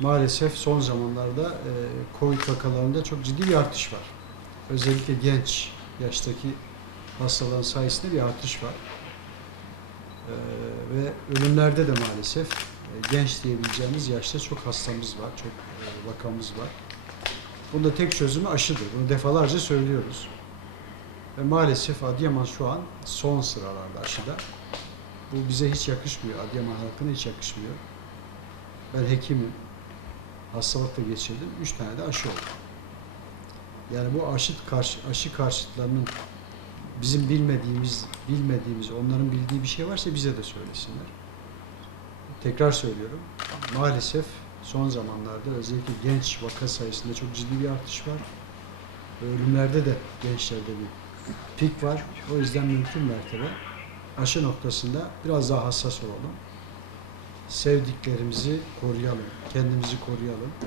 maalesef son zamanlarda e, Covid vakalarında çok ciddi bir artış var. Özellikle genç yaştaki hastaların sayısında bir artış var. E, ve ölümlerde de maalesef e, genç diyebileceğimiz yaşta çok hastamız var, çok e, vakamız var. Bunda tek çözümü aşıdır. Bunu defalarca söylüyoruz. Ve maalesef Adıyaman şu an son sıralarda aşıda. Bu bize hiç yakışmıyor. Adıyaman halkına hiç yakışmıyor. Ben hekimim. Hastalık da geçirdim. Üç tane de aşı oldu. Yani bu aşı, karşı, aşı karşıtlarının bizim bilmediğimiz, bilmediğimiz, onların bildiği bir şey varsa bize de söylesinler. Tekrar söylüyorum. Maalesef son zamanlarda özellikle genç vaka sayısında çok ciddi bir artış var. Ölümlerde de gençlerde bir pik var. O yüzden mümkün mertebe aşı noktasında biraz daha hassas olalım. Sevdiklerimizi koruyalım, kendimizi koruyalım.